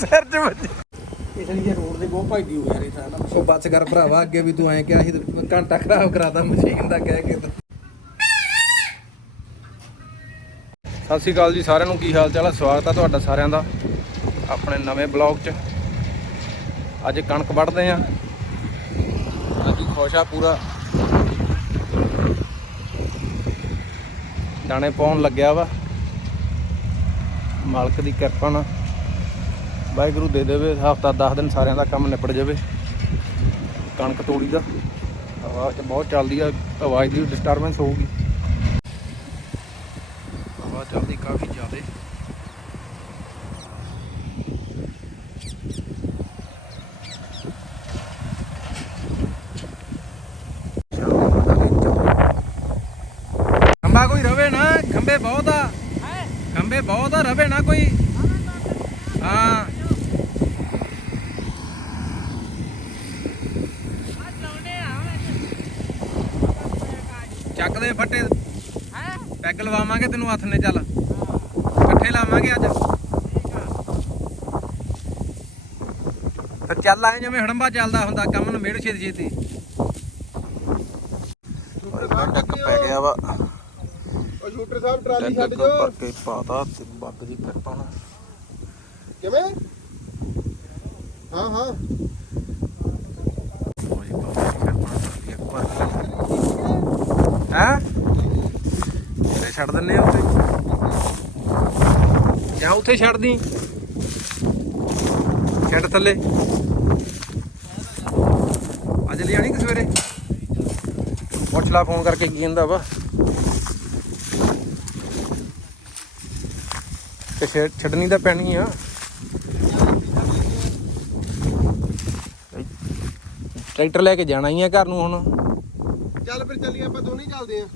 ਸਿਰ ਚ ਵੱਜੀ ਇਸ ਲਈ ਇਹ ਰੋਡ ਦੇ ਬਹੁਤ ਭਾਈਦੀ ਹੋ ਯਾਰ ਇਹ ਤਾਂ। ਨਾ ਉਹ ਬੱਚ ਕਰ ਭਰਾਵਾ ਅੱਗੇ ਵੀ ਤੂੰ ਐਂ ਕਿਹਾ ਸੀ ਤੇ ਘੰਟਾ ਖਰਾਬ ਕਰਾਤਾ ਮਸ਼ੀਨ ਦਾ ਕਹਿ ਕੇ ਤਾਂ। ਸਤਿ ਸ਼੍ਰੀ ਅਕਾਲ ਜੀ ਸਾਰਿਆਂ ਨੂੰ ਕੀ ਹਾਲ ਚਾਲ ਹੈ ਸਵਾਗਤ ਹੈ ਤੁਹਾਡਾ ਸਾਰਿਆਂ ਦਾ ਆਪਣੇ ਨਵੇਂ ਬਲੌਗ 'ਚ। ਅੱਜ ਕਣਕ ਵੱਢਦੇ ਆਂ। ਅੱਜ ਖੁਸ਼ ਆ ਪੂਰਾ। ਦਾਣੇ ਪਾਉਣ ਲੱਗਿਆ ਵਾ। ਮਾਲਕ ਦੀ ਕਿਰਪਾ ਨਾਲ। ਵਾਹਿਗੁਰੂ ਦੇ ਦੇਵੇ, ਹਫਤਾ 10 ਦਿਨ ਸਾਰਿਆਂ ਦਾ ਕੰਮ ਨਿਪਟ ਜਾਵੇ। ਕਣਕ ਤੋੜੀ ਦਾ। ਆਵਾਜ਼ ਚ ਬਹੁਤ ਚੱਲਦੀ ਆ, ਆਵਾਜ਼ ਦੀ ਡਿਸਟਰਬੈਂਸ ਹੋਊਗੀ ਹਵਾ ਚੱਲਦੀ ਕਾਫੀ ਜ਼ਿਆਦਾ ਖੰਭਾ ਕੋਈ ਰਵੇ ਨਾ ਖੰਬੇ ਬਹੁਤ ਆ ਖੰਬੇ ਬਹੁਤ ਆ, ਰਵੇ ਨਾ ਕੋਈ। ਹਾਂ। ਚੱਕ ਦੇ ਫੱਟੇ। ਪੈਗ ਲਵਾਵਾਂਗੇ ਤੈਨੂੰ ਹੱਥ ਨੇ ਚੱਲ। ਇਕੱਠੇ ਲਾਵਾਂਗੇ ਅੱਜ। ਫਿਰ ਚੱਲ ਆਏ ਜਿਵੇਂ ਹੜੰਬਾ ਚੱਲਦਾ ਹੁੰਦਾ, ਕੰਮ ਨੂੰ ਮੇੜ ਛੇਤੀ ਛੇਤੀ ਡੱਕ ਪੈ ਗਿਆ ਵਾ ਉਹ ਸ਼ੂਟਰ ਸਾਹਿਬ ਟਰਾਲੀ ਛੱਡ ਜੋ ਭਰ ਕੇ ਪਾਤਾ ਤੇ ਬੱਗ ਦੀ ਕਿਰਪਾ ਨਾਲ। ਕਿਵੇਂ? ਹਾਂ ਹਾਂ। ਕੋਈ ਬਾਬਾ ਦੀ ਹੈਂ? ਤੇ ਛੱਡ ਦਿੰਨੇ ਆ ਉੱਥੇ? ਜਾਂ ਉੱਥੇ ਛੱਡ ਦੀ ਛੱਡ ਥੱਲੇ। ਅੱਜ ਲਈ ਆਣੀ ਕਿ ਸਵੇਰੇ? ਪੁੱਛ ਲਾ ਫੋਨ ਕਰਕੇ ਕੀ ਕਹਿੰਦਾ ਵਾ। ਤੇ ਛੱਡ- ਛੱਡਣੀ ਤਾਂ ਪੈਣੀ ਆ। ਟਰੈਕਟਰ ਲੈ ਕੇ ਜਾਣਾ ਹੀ ਆ ਘਰ ਨੂੰ ਹੁਣ। ਚੱਲ ਫਿਰ ਚੱਲੀਏ ਆਪਾਂ ਦੋਨੇ ਚੱਲਦੇ ਆ।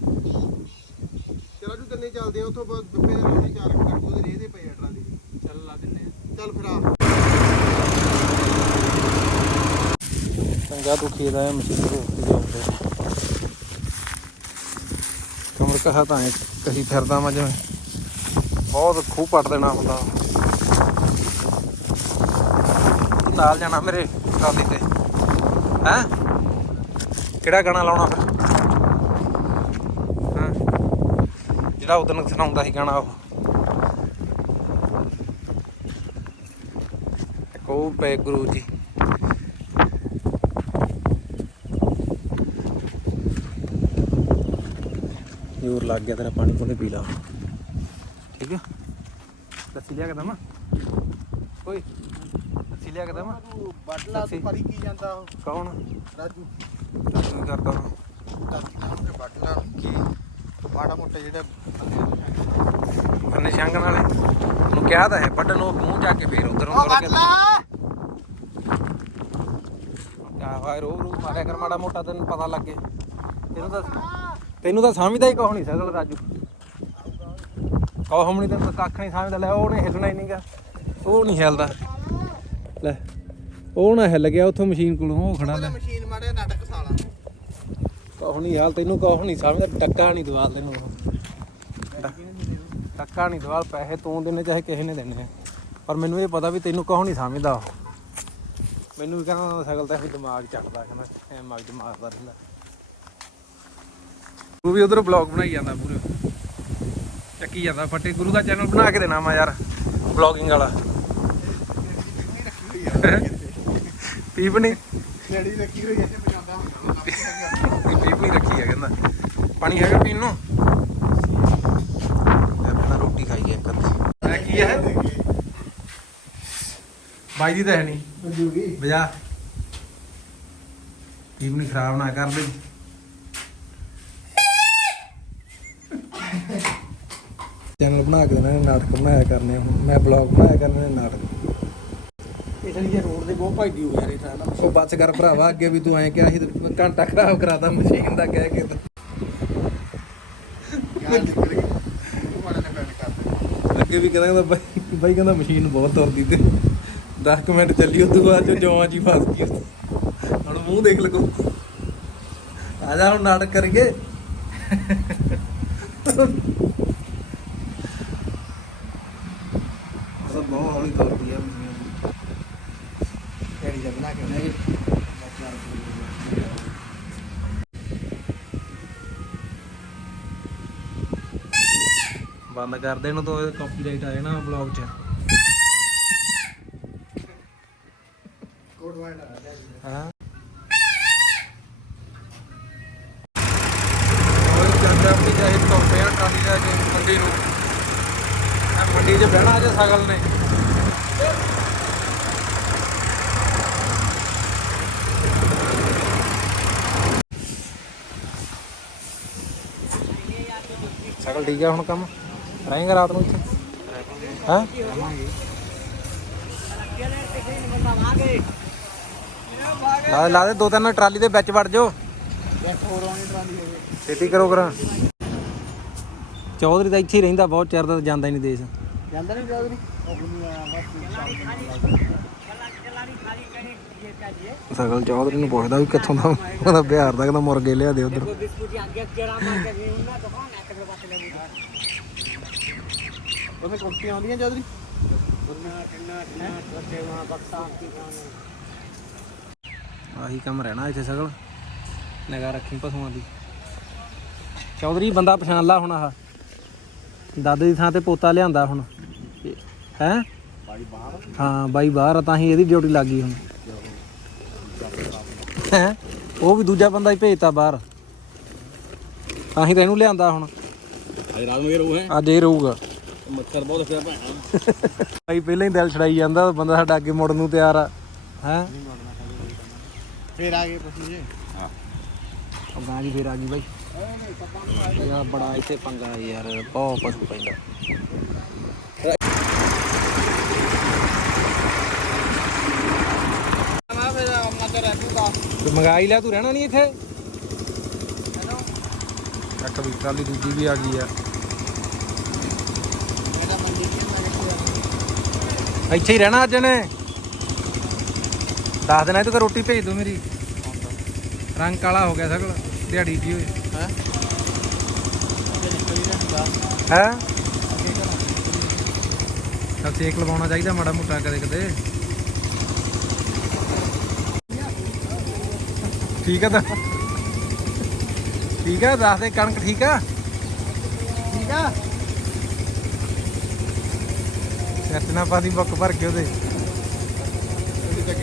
ਚਲੋ ਜੂ ਤਿੰਨੇ ਚੱਲਦੇ ਆ ਉੱਥੋਂ ਬਾਅਦ ਦੁੱਪੇ ਦੇ ਰੋਟੀ ਚਾਰ ਕੱਟ ਉਹਦੇ ਰੇਹ ਦੇ ਪਏ ਆ ਟਰਾਲੀ ਦੇ। ਚੱਲ ਲਾ ਦਿੰਨੇ ਆ। ਚੱਲ ਫਿਰ ਆ। ਚੰਗਾ ਖੇਤ ਆਇਆ ਮਸ਼ੀਨ ਰੋਕਦੀ ਦੇ ਆਉਂਦੇ ਕਮਰ ਕਹਾ ਤਾਂ ਐਂ ਕਹੀ ਫਿਰਦਾ ਮੈਂ ਜਿਵੇਂ। ਬਹੁਤ ਖੂਹ ਪੱਟ ਦੇਣਾ ਹੁੰਦਾ। ਨਾਲ ਜਾਣਾ ਮੇਰੇ ਟਰਾਲੀ ਤੇ। ਹੈ? ਕਿਹੜਾ ਗਾਣਾ ਲਾਉਣਾ ਫਿਰ? ਜਿਹੜਾ ਉਦੋਂ ਸੁਣਾਉਂਦਾ ਸੀ ਗਾਣਾ ਉਹ। ਇੱਕ ਉਹ ਗੁਰੂ ਜੀ। ਜ਼ੋਰ ਲੱਗ ਗਿਆ ਤੇਰਾ, ਪਾਣੀ ਪੁਣੀ ਪੀ ਲਾ। ਲੱਸੀ ਲਿਆ ਕੇ ਦਵਾਂ? ਓਏ ਲੱਸੀ ਲਿਆ ਕੇ ਦਵਾਂ? ਤੂੰ ਵੱਟ ਲਾ ਤੂੰ ਪਰੀ ਕੀ ਜਾਂਦਾ ਉਹ? ਕੌਣ? ਰਾਜੂ। ਕੀ ਕਰਦਾ ਹੁਣ? ਦੱਸ ਨਾ ਤੇ ਵੱਟ ਲਾ ਕੀ? ਮਾੜਾ ਮੋਟਾ ਜਿਹੜਾ ਬੰਨੇ ਸ਼ੰਗ ਨਾਲੇ ਉਹਨੂੰ ਕਿਹਾ ਤਾਂ ਹੈ ਵੱਢਣ ਉਹ ਮੂੰਹ ਜਾ ਕੇ ਫੇਰ ਉਧਰ ਨੂੰ ਉਹ ਵੱਟ ਲਾ ਆ ਵਾਇਰ ਉਹ ਰੂ ਮਾਰਿਆ ਕਰ ਮਾੜਾ ਮੋਟਾ ਤੈਨੂੰ ਪਤਾ ਲੱਗੇ ਤੈਨੂੰ ਤਾਂ ਤੈਨੂੰ ਤਾਂ ਸਮਝਦਾ ਹੀ ਕੁਛ ਨਹੀਂ ਸਕਲ ਰਾਜੂ। ਕਹੋ ਹਮਣੀ ਤੈਨੂੰ ਤਾਂ ਕੱਖ ਨਹੀਂ ਸਮਝਦਾ ਲੈ ਉਹਨੇ ਹਿੱਲਣਾ ਹੀ ਨਹੀਂਗਾ ਉਹ ਨਹੀਂ ਹਿਲਦਾ। ਲੈ ਉਹ ਨਾ ਹਿੱਲ ਗਿਆ ਉੱਥੋਂ ਮਸ਼ੀਨ ਕੋਲੋਂ ਉਹ ਖੜਾ ਲੈ। ਮਸ਼ੀਨ ਮਾੜੇ ਨਾਟਕ ਸਾਲਾ। ਕਹੋ ਨਹੀਂ ਹਾਲ ਤੈਨੂੰ ਕਹੋ ਨਹੀਂ ਸਮਝਦਾ ਟੱਕਾ ਨਹੀਂ ਦਵਾਲ ਤੈਨੂੰ ਉਹ। ਟੱਕਾ ਨਹੀਂ ਦਵਾਲ ਪੈਸੇ ਤੂੰ ਦੇਣੇ ਚਾਹੇ ਕਿਸੇ ਨੇ ਦੇਣੇ ਪਰ ਮੈਨੂੰ ਇਹ ਪਤਾ ਵੀ ਤੈਨੂੰ ਕਹੋ ਨਹੀਂ ਸਮਝਦਾ ਉਹ। ਮੈਨੂੰ ਵੀ ਕਹਿੰਦਾ ਸਾਈਕਲ ਤੇ ਵੀ ਦਿਮਾਗ ਚੱਟਦਾ ਕਹਿੰਦਾ ਐ ਮਗਜ ਮਾਰਦਾ ਰਹਿੰਦਾ। ਤੂੰ ਵੀ ਉਧਰ ਬਲੌਗ ਬਣਾਈ ਜਾਂਦਾ ਪੂਰੇ। ਚੱਕੀ ਜਾਂਦਾ ਫੱਟੇ ਗੁਰੂ ਦਾ ਚੈਨਲ ਬਣਾ ਕੇ ਦੇਣਾ ਮੈਂ ਯਾਰ ਬਲੌਗਿੰਗ ਵਾਲਾ। ਪੀਪ ਨਹੀਂ। ਜਿਹੜੀ ਲੱਗੀ ਹੋਈ ਤੇ ਪੀਪ ਨਹੀਂ ਰੱਖੀ ਹੈ ਕਹਿੰਦਾ। ਪਾਣੀ ਹੈਗਾ ਪੀਣ ਨੂੰ? ਆਪਣਾ ਰੋਟੀ ਖਾਈਏ ਅੱਧੀ। ਇਹ ਕੀ ਹੈ? ਬਾਈ ਦੀ ਤਾਂ ਹੈ ਨਹੀਂ। ਜੂਗੀ। ਵਜਾ ਪੀਪ ਨਹੀਂ ਖਰਾਬ ਨਾ ਕਰ ਦੇ ਚੈਨਲ ਬਣਾ ਕੇ ਦੇਣਾ ਇਹਨੇ ਨਾਟਕ ਬਣਾਇਆ ਕਰਨੇ ਆ ਹੁਣ। ਮੈਂ ਬਲੌਗ ਬਣਾਇਆ ਕਰਨੇ ਨੇ ਨਾਟਕ। ਲਈ ਇਹ ਰੋਡ ਦੇ ਬਹੁਤ ਭਾਈਦੀ ਹੋ ਯਾਰ ਇਹ ਤਾਂ ਨਾ। ਉਹ ਬੱਚ ਕਰ ਭਰਾਵਾ ਅੱਗੇ ਵੀ ਤੂੰ ਐਂ ਕਿਹਾ ਸੀ ਤੇ ਘੰਟਾ ਖਰਾਬ ਕਰਾਤਾ ਮਸ਼ੀਨ ਦਾ ਕਹਿ ਕੇ ਤਾਂ। ਯਾਰ ਨਿਕਲ ਗਈ। ਉਹ ਦੇ ਅੱਗੇ ਵੀ ਕਹਿੰਦਾ ਬਾਈ ਬਾਈ ਕਹਿੰਦਾ ਮਸ਼ੀਨ ਬਹੁਤ ਤੁਰਦੀ ਤੇ। 10 ਮਿੰਟ ਚੱਲੀ ਉਸ ਤੋਂ ਬਾਅਦ ਜਵਾਂ ਜੀ ਫਸ ਗਈ ਹੁਣ ਮੂੰਹ ਦੇਖ ਲਗੋ। ਆ ਜਾ ਹੁਣ ਨਾਟਕ ਕਰੀਏ। ਬੰਦ ਕਰ ਦੇ ਇਹਨੂੰ ਕਾਪੀਰਾਈਟ ਆ ਜਾਣਾ ਬਲੌਗ 'ਚ। ਹਾਂ। ਉਹ ਚੰਦਾ ਵੀ ਚਾਹੇ ਟੋਪੇ ਆ ਟਰਾਲੀ ਦਾ ਜੇ ਮੰਡੀ ਨੂੰ। ਆ ਮੰਡੀ 'ਚ ਬਹਿਣਾ ਅੱਜ ਸਗਲ ਨੇ। ਸਗਲ ਠੀਕ ਆ ਹੁਣ ਕੰਮ? ਰਹੇਗਾ ਰਾਤ ਨੂੰ ਇੱਥੇ? ਹਾਂ? ਲਾ ਲਾ ਦੇ ਦੋ ਤਿੰਨ ਟਰਾਲੀ ਦੇ ਵਿੱਚ ਵੜ ਜਾਓ। ਛੇਤੀ ਕਰੋ ਕਰਾਂ। ਚੌਧਰੀ ਤਾਂ ਇੱਥੇ ਹੀ ਰਹਿੰਦਾ ਬਹੁਤ ਚਿਰ ਦਾ ਜਾਂਦਾ ਹੀ ਨਹੀਂ ਦੇਸ਼। ਜਾਂਦਾ ਨਹੀਂ ਚੌਧਰੀ? ਸਗਲ ਚੌਧਰੀ ਨੂੰ ਪੁੱਛਦਾ ਵੀ ਕਿੱਥੋਂ ਦਾ ਉਹਦਾ ਬਿਹਾਰ ਦਾ ਕਹਿੰਦਾ ਮੁਰਗੇ ਲਿਆ ਦੇ ਉਧਰ। ਉਹਨੇ ਕੁੱਤੀਆਂ ਆਉਂਦੀਆਂ ਚੌਧਰੀ ਆਹੀ ਕੰਮ ਰਹਿਣਾ ਇੱਥੇ ਸਗਲ। ਨਿਗਾ ਰੱਖੀ ਪਸ਼ੂਆਂ ਦੀ। ਚੌਧਰੀ ਬੰਦਾ ਪਛਾਣ ਲਾ ਹੁਣ ਆਹ। ਦਾਦੇ ਦੀ ਥਾਂ ਤੇ ਪੋਤਾ ਲਿਆਂਦਾ ਹੁਣ। ਹੈ? ਹਾਂ ਬਾਈ ਬਾਹਰ ਆ, ਤਾਂ ਹੀ ਇਹਦੀ ਡਿਊਟੀ ਲੱਗ ਗਈ ਹੁਣ। ਹੈ? ਉਹ ਵੀ ਦੂਜਾ ਬੰਦਾ ਹੀ ਭੇਜਤਾ ਬਾਹਰ। ਤਾਂ ਹੀ ਤਾਂ ਇਹਨੂੰ ਲਿਆਂਦਾ ਹੁਣ। ਅੱਜ ਰਾਤ ਨੂੰ ਇਹ ਰਹੂ ਹੈ ਅੱਜ ਇਹ ਰਹੂਗਾ। ਮੱਛਰ ਬਹੁਤ ਪਿਆ ਭੈਣਾ। ਭਾਈ ਪਹਿਲਾਂ ਹੀ ਦਿਲ ਛੜਾਈ ਜਾਂਦਾ ਬੰਦਾ ਸਾਡਾ ਅੱਗੇ ਮੁੜਨ ਨੂੰ ਤਿਆਰ ਆ। ਹੈ? ਫੇਰ ਆ ਗਏ ਪਸੀ ਜੇ। ਪੰਗਾ ਜੀ ਫੇਰ ਆ ਗਈ ਬਾਈ। ਯਾਰ ਬੜਾ ਇੱਥੇ ਪੰਗਾ ਯਾਰ ਬਹੁਤ ਪਸ਼ੂ ਪੈਂਦਾ। ਤੇ ਰਹਿੂਗਾ ਤੇ ਮੰਗਾ ਹੀ ਲਿਆ ਤੂੰ ਰਹਿਣਾ ਨਹੀਂ ਇੱਥੇ? ਇੱਕ ਵੀ ਟਰਾਲੀ ਦੂਜੀ ਵੀ ਆ ਗਈ ਆ ਮੇਰਾ ਮੰਡੀ ਕੇ ਮੈਂ ਕਿਹਾ ਇੱਥੇ ਹੀ ਰਹਿਣਾ ਅੱਜ ਨੇ ਦੱਸ ਦੇਣਾ ਤੂੰ ਰੋਟੀ ਭੇਜ ਦੋ ਮੇਰੀ। ਰੰਗ ਕਾਲਾ ਹੋ ਗਿਆ ਸਗਲ ਦਿਹਾੜੀ ਦੀ ਹੋਏ ਹੈ? ਹੈ? ਤਾਂ ਸੇਕ ਲਵਾਉਣਾ ਚਾਹੀਦਾ ਮਾੜਾ ਮੋਟਾ ਕਦੇ ਕਦੇ। ਠੀਕ ਆ ਤਾਂ। ਠੀਕ ਆ ਦੱਸ ਦੇ ਕਣਕ ਠੀਕ ਆ? ਠੀਕ ਆ। ਸਿਰ ਚ ਨਾ ਪਾ ਦੀ ਬੱਕ ਭਰ ਕੇ ਉਹਦੇ। ਦੇ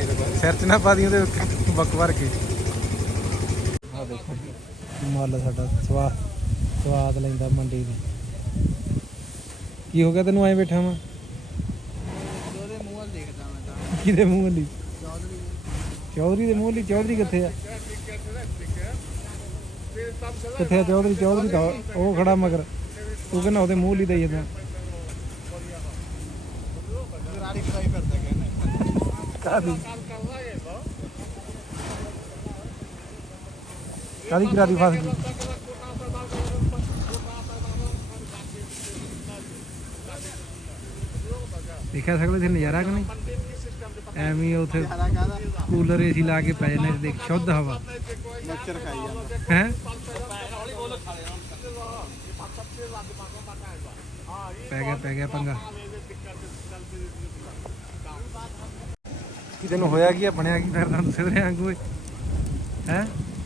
ਸਿਰ ਚ ਨਾ ਪਾ ਦੀ ਉਹਦੇ ਬੱਕ ਭਰ ਕੇ। ਆ ਦੇਖੋ ਮੁੱਲ ਸਾਡਾ ਸਵਾਦ ਸਵਾਦ ਲੈਂਦਾ ਮੰਡੀ ਦੇ ਕੀ ਹੋ ਗਿਆ ਤੈਨੂੰ ਐ ਬੈਠਾ ਵਾਂ? ਉਹਦੇ ਮੂੰਹ ਵੱਲ ਦੇਖਦਾ ਮੈਂ ਤਾਂ। ਕਿਹਦੇ ਮੂੰਹ ਲਈ ਚੌਧਰੀ। ਚੌਧਰੀ ਦੇ ਮੂੰਹ ਲਈ ਚੌਧਰੀ ਕਿੱਥੇ ਆ? ਕਿੱਥੇ ਆ ਚੌਧਰੀ? ਚੌਧਰੀ ਤਾਂ ਉਹ ਖੜਾ ਮਗਰ। ਤੂੰ ਕਹਿੰਦਾ ਉਹਦੇ ਮੂੰਹ ਲਈ ਦੇਈ ਜਾਂਦਾ ਰਾੜੀ ਕਰਾਈ ਫਿਰਦਾ ਕਹਿੰਦਾ ਕਾਦੀ ਕਾਦੀ ਫਸ ਗਈ। ਦੇਖਿਆ ਸਕਦੇ ਇੱਥੇ ਨਜ਼ਾਰਾ ਕਿ ਨਹੀਂ? ਐਵੇਂ ਉੱਥੇ ਕੂਲਰ ਏਸੀ ਲਾ ਕੇ ਪੈ ਜਾਂਦੇ ਦੇਖ ਸ਼ੁੱਧ ਹਵਾ। ਮੱਛਰ ਖਾਈ ਜਾਂਦਾ। ਹੈ? ਪੈ ਗਿਆ ਪੈ ਗਿਆ ਪੰਗਾ। ਕੀ ਤੈਨੂੰ ਹੋਇਆ ਕੀ ਆ? ਬਣਿਆ ਕੀ ਫਿਰਦਾ ਤੂੰ ਸਿਵਰੇ ਵਾਂਗੂ ਹੈ?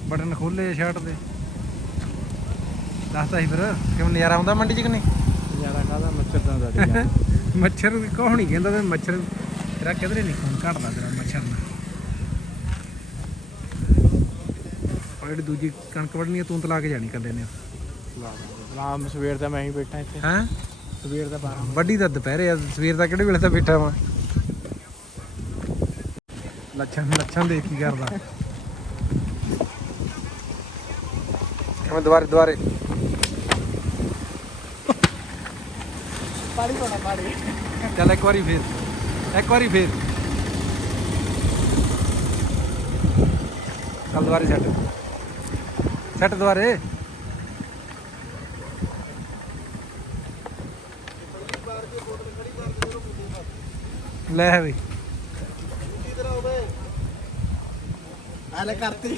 ਬਟਨ ਖੋਲੇ ਸ਼ਰਟ ਦੇ। ਦੱਸਦਾ ਸੀ ਫਿਰ ਕਿਉਂ ਨਜ਼ਾਰਾ ਆਉਂਦਾ ਮੰਡੀ ਚ ਕਿ ਨਹੀਂ? ਕਾਦਾ ਮੱਛਰ ਤਾਂ ਦਾ ਮੱਛਰ ਕੋਹ ਨਹੀਂ ਕਹਿੰਦਾ ਤੇ ਮੱਛਰ ਤੇਰਾ ਕਿਧਰੇ ਨਹੀਂ ਖੂਨ ਘਟਦਾ ਤੇਰਾ ਮੱਛਰ ਉਹ ਜਿਹੜੀ ਦੂਜੀ ਕਣਕ ਵੜਨੀ ਤੂੰ ਤਲਾ ਕੇ ਜਾਣੀ ਕੱਲੇ ਨੇ। ਰਾਮ ਸਵੇਰ ਦਾ ਮੈਂ ਹੀ ਬੈਠਾ ਇੱਥੇ। ਹੈਂ? ਸਵੇਰ ਦਾ 12 ਵੱਡੀ ਤਾਂ ਦੁਪਹਿਰੇ ਆ ਸਵੇਰ ਦਾ ਕਿਹੜੇ ਵੇਲੇ ਤਾਂ ਬੈਠਾ ਵਾਂ? ਲੱਛਣ ਲੱਛਣ ਦੇਖ ਕੀ ਕਰਦਾ। ਕਿਵੇਂ ਦੁਬਾਰੇ ਦੁਬਾਰੇ। ਪਾੜੀ ਕੋਣਾ ਪਾੜੀ ਚੱਲ ਇੱਕ ਵਾਰੀ ਫੇਰ ਇੱਕ ਵਾਰੀ ਫੇਰ। ਚੱਲ ਦੁਬਾਰੇ ਛੱਡ। ਛੱਡ ਦੁਬਾਰੇ। ਲੈ ਵੀ। ਆਲੇ ਕਰਤੀ।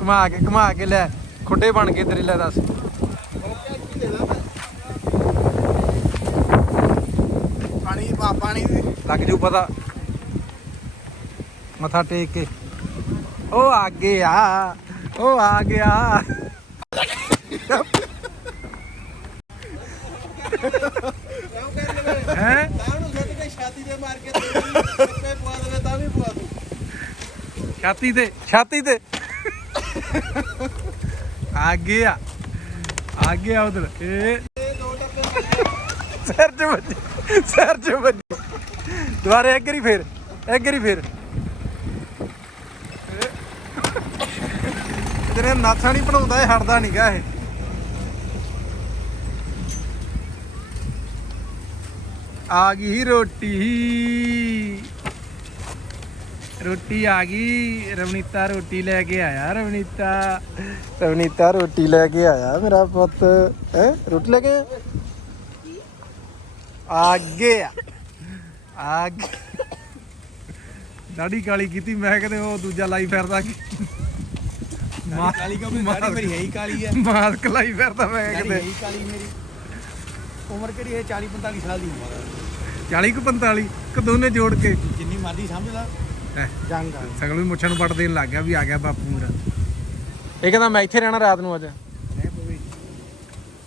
ਘੁਮਾ ਕੇ ਘੁਮਾ ਕੇ ਲੈ। ਖੁੱਡੇ ਬਣ ਕੇ ਤੇਰੇ ਲੈ ਦੱਸ। ਕੀ ਦੇਣਾ ਮੈਂ? ਲੱਗ ਜੂ ਪਤਾ। ਮੱਥਾ ਟੇਕ ਕੇ। ਉਹ ਆ ਗਿਆ। ਉਹ ਆ ਗਿਆ ਰਾਮ ਕਰ ਲਵੇ ਹੈ ਤਾਂ ਨੂੰ ਸੁੱਟ ਕੇ ਛਾਤੀ ਤੇ ਮਾਰ ਕੇ ਦੇ ਦੇ ਪਵਾ ਦੇਵੇ ਤਾਂ ਵੀ ਪਵਾ ਦੂ। ਛਾਤੀ ਤੇ ਛਾਤੀ ਤੇ। ਆ ਗਿਆ। ਆ ਗਿਆ ਉਧਰ। ਇਹ ਦੋ ਟੱਪੇ ਸਿਰ ਚ ਵੱਜੀ ਸਿਰ ਚ ਵੱਜੀ ਦੁਬਾਰੇ ਇੱਕ ਵਾਰੀ ਫੇਰ ਇੱਕ ਵਾਰੀ ਫੇਰ। ਤੇਰੇ ਨਾਥਾ ਨਹੀਂ ਬਣਾਉਂਦਾ ਇਹ ਹਟਦਾ ਨਹੀਂਗਾ ਇਹ। ਆ ਗਈ ਰੋਟੀ। ਰੋਟੀ ਆ ਗਈ। ਰਵਨੀਤਾ ਰੋਟੀ ਲੈ ਕੇ ਆਇਆ ਰਵਨੀਤਾ। ਰਵਨੀਤਾ ਰੋਟੀ ਲੈ ਕੇ ਆਇਆ ਮੇਰਾ ਪੁੱਤ। ਹੈ? ਰੋਟੀ ਲੈ ਕੇ ਆ ਗਿਆ। ਆ ਗਿਆ। ਦਾੜੀ ਕਾਲੀ ਕੀਤੀ ਮੈਂ ਕਹਿੰਦੇ ਉਹ ਦੂਜਾ ਲਾਈ ਫਿਰਦਾ ਕਿ ਕਾਲੀ ਕਾ ਮੇਰੀ ਹੈ ਹੀ ਕਾਲੀ ਹੈ ਮਾਸਕ ਲਾਈ ਫਿਰਦਾ ਮੈਂ ਕਹਿੰਦੇ ਹੀ ਕਾਲੀ ਮੇਰੀ। ਉਮਰ ਕਿਹੜੀ ਹੈ? 40 45 ਸਾਲ ਦੀ ਉਮਰ ਹੈ 40 ਕੁ 45 ਕਿ ਦੋਨੇ ਜੋੜ ਕੇ। ਜਿੰਨੀ ਮਰਜ਼ੀ ਸਮਝ ਲਾ। ਜੰਗ ਆ। ਸਗਲ ਵੀ ਮੁੱਛਾਂ ਨੂੰ ਪੱਟ ਦੇਣ ਲੱਗ ਗਿਆ ਵੀ ਆ ਗਿਆ ਬਾਪੂ ਮੇਰਾ ਇਹ ਕਹਿੰਦਾ ਮੈਂ ਇੱਥੇ ਰਹਿਣਾ ਰਾਤ ਨੂੰ ਅੱਜ। ਰਹਿ ਪਵੇ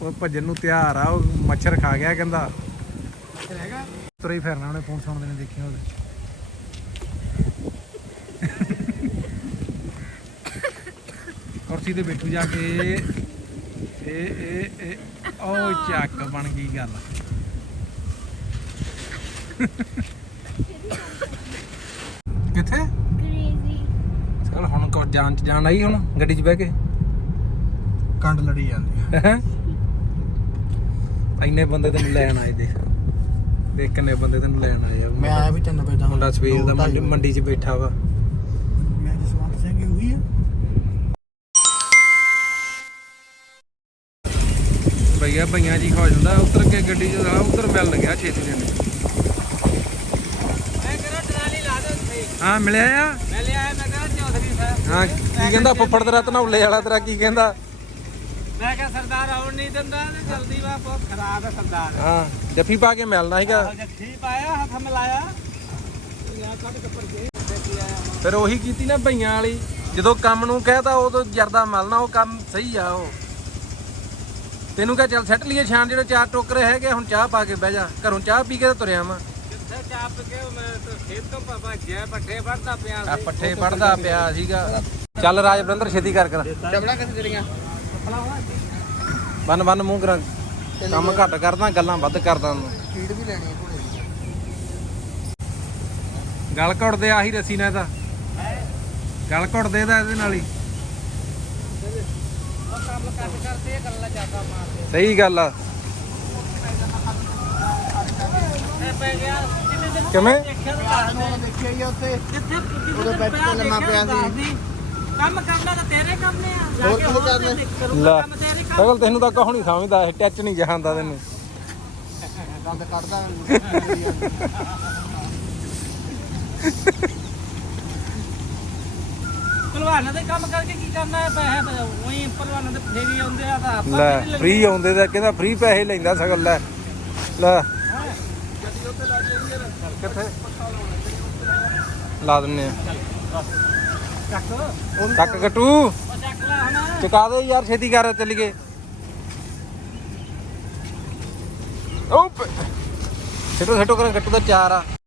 ਉਹ ਭੱਜਣ ਨੂੰ ਤਿਆਰ ਆ ਉਹ ਮੱਛਰ ਖਾ ਗਿਆ ਕਹਿੰਦਾ। ਇੱਥੇ ਹੈਗਾ? ਤੁਰੇ ਹੀ ਫਿਰਨਾ ਉਹਨੇ ਫੋਨ ਸੁਣਦੇ ਨੇ ਦੇਖਿਆ ਉਹਦੇ। ਕੁਰਸੀ ਤੇ ਬੈਠੂ ਜਾ ਕੇ। ਇਹ ਇਹ ਇਹ ਉਹ ਚੱਕ ਬਣ ਗਈ ਗੱਲ। ਕਿੱਥੇ? crazy. ਚਲ ਹੁਣ ਕੋ ਜਾਣ ਚ ਜਾਣ ਆਈ ਹੁਣ ਗੱਡੀ 'ਚ ਬਹਿ ਕੇ। ਕੰਡ ਲੜੀ ਜਾਂਦੀ ਹੈਂ? ਇੰਨੇ ਬੰਦੇ ਤੈਨੂੰ ਲੈਣ ਆਏ ਦੇਖ। ਦੇਖ ਕਿੰਨੇ ਬੰਦੇ ਤੈਨੂੰ ਲੈਣ ਆਏ ਆ। ਮੈਂ ਆਇਆ ਵੀ 3 ਵਜੇ ਦਾ ਮੁੰਡਾ ਸਵੇਰ ਦਾ ਮੰਡੀ ਮੰਡੀ 'ਚ ਬੈਠਾ ਵਾ। ਮੈਂ ਜਸਵੰਤ ਸਿੰਘ ਹੀ ਹੋਈ ਆ। ਭਈਆ ਭਈਆ ਜੀ ਖਾ ਜਾਂਦਾ। ਉਤਰ ਕੇ ਗੱਡੀ 'ਚ ਸਾਲਾ ਉਧਰ ਮਿਲ ਲੱਗਿਆ ਛੇਤੀ ਦੇ ਨੇ ਮੈਂ ਕਿਹਾ ਟਰਾਲੀ ਲਾ ਦੇ ਉੱਥੇ ਹਾਂ ਮਿਲਿਆ ਆ? ਮੈਂ ਲਿਆ ਮੈਂ ਕਿਹਾ ਚੌਧਰੀ ਸਾਹਿਬ ਹਾਂ ਕੀ ਕਹਿੰਦਾ ਫੁੱਫੜ ਤੇਰਾ ਧਨੌਲੇ ਵਾਲਾ ਤੇਰਾ ਕੀ ਕਹਿੰਦਾ? ਮੈਂ ਕਿਹਾ ਸਰਦਾਰ ਆਉਣ ਨਹੀਂ ਦਿੰਦਾ ਤੇ ਜਲਦੀ ਵਾ ਬਹੁਤ ਖਰਾਬ ਹੈ ਸਰਦਾਰ। ਹਾਂ ਜੱਫੀ ਪਾ ਕੇ ਮਿਲਣਾ ਸੀਗਾ। ਜੱਫੀ ਪਾਇਆ ਹੱਥ ਮਿਲਾਇਆ। ਯਾ ਕੱਢ ਕੱਪੜ ਹੁਣ ਫਿਰ ਉਹੀ ਕੀਤੀ ਨਾ ਭਈਆਂ ਵਾਲੀ। ਜਦੋਂ ਕੰਮ ਨੂੰ ਕਹਿਤਾ ਉਦੋਂ ਜਰਦਾ ਮਿਲਣਾ ਉਹ ਕੰਮ ਸਹੀ ਆ ਉਹ। ਤੈਨੂੰ ਕਹ ਚੱਲ ਸੱਟ ਲਈਏ ਛਾਣ ਜਿਹੜੇ ਚਾਰ ਟੋਕਰੇ ਹੈਗੇ ਹੁਣ ਚਾਹ ਪਾ ਕੇ ਬਹਿ ਜਾ। ਘਰੋਂ ਚਾਹ ਪੀ ਕੇ ਤਾਂ ਤੁਰਿਆ ਵਾਂ। ਕਿੱਥੇ ਚਾਪ ਕੇ ਮੈਂ ਤਾਂ ਖੇਤ ਤੋਂ ਪਾਪਾ ਗਿਆ ਪੱਠੇ ਵੜਦਾ ਪਿਆ ਆ ਪੱਠੇ ਪੜਦਾ ਪਿਆ ਸੀਗਾ। ਚੱਲ ਰਾਜਵਿੰਦਰ ਛੇਤੀ ਕਰ ਕਰ। ਚਬੜਾ ਕਿੱਥੇ ਚਲੀਆਂ? ਬੰਨ ਬੰਨ ਮੂੰਹ ਕਰਾਂ। ਕੰਮ ਘੱਟ ਕਰਦਾ ਗੱਲਾਂ ਵੱਧ ਕਰਦਾ ਨੂੰ ਕੀੜ ਵੀ ਲੈਣੀ ਹੈ ਘੋੜੇ ਦੀ। ਗਲ ਘੁੱਟਦੇ ਆਹੀ ਰੱਸੀ ਨਾਲ ਤਾਂ ਗਲ ਘੁੱਟਦੇ ਦਾ ਇਹਦੇ ਨਾਲ ਹੀ। ਉਹ ਕੰਮ ਕੱਟ ਕਰਦੇ ਇਹ ਗੱਲਾਂ ਜ਼ਿਆਦਾ ਮਾਰਦੇ। ਸਹੀ ਗੱਲ ਆ। ਇਹ ਪੈ ਗਿਆ। ਕਿਵੇਂ? ਦੇਖਿਆ ਹੀ ਆ ਉੱਥੇ ਜਿੱਥੇ ਉਹਦੇ ਬੈੱਡ ਤੇ ਲੰਮਾ ਪਿਆ ਸੀ। ਕੰਮ ਕਰਨਾ ਤਾਂ ਤੇਰੇ ਕੰਮ ਨੇ ਆ। ਜਾ ਹੋਰ ਕੇ ਕਿਹਦੇ ਹੋਰ ਕਰਨੇ? ਤੇ ਕਰੂੰਗਾ ਲੈ ਕੰਮ ਤੇਰੇ ਕੰਮ ਸਗਲ ਤੈਨੂੰ ਤਾਂ ਕਹੋ ਨਹੀਂ ਸਮਝਦਾ ਇਹ ਟੱਚ ਨਹੀਂ ਜਾਣਦਾ ਤੈਨੂੰ। ਦੰਦ ਕੱਢਦਾ ਭਲਵਾਨਾਂ ਦੇ ਕੰਮ ਕਰਕੇ ਕੀ ਕਰਨਾ ਹੈ? ਪੈਸੇ ਉਹੀ ਭਲਵਾਨਾਂ ਦੇ ਫੇਰੀ ਆਉਂਦੇ ਆ ਤਾਂ ਆਪਾਂ ਲੈ ਫ੍ਰੀ ਆਉਂਦੇ ਤਾਂ ਕਹਿੰਦਾ ਫ੍ਰੀ ਪੈਸੇ ਲੈਂਦਾ ਸਗਲ ਲੈ। ਲੈ। ਕਿੱਥੇ? ਲਾ ਦਿੰਨੇ ਆ। ਚੱਕ ਕਟੂ ਚੁਕਾ ਦੇ ਯਾਰ, ਛੇਤੀ ਕਰ, ਚੱਲੀਏ। ਓਪ ਛੇਟੋ ਛੇਟੋ ਕਰ ਗੱਟੂ ਦਾ ਚਾਰ ਆ।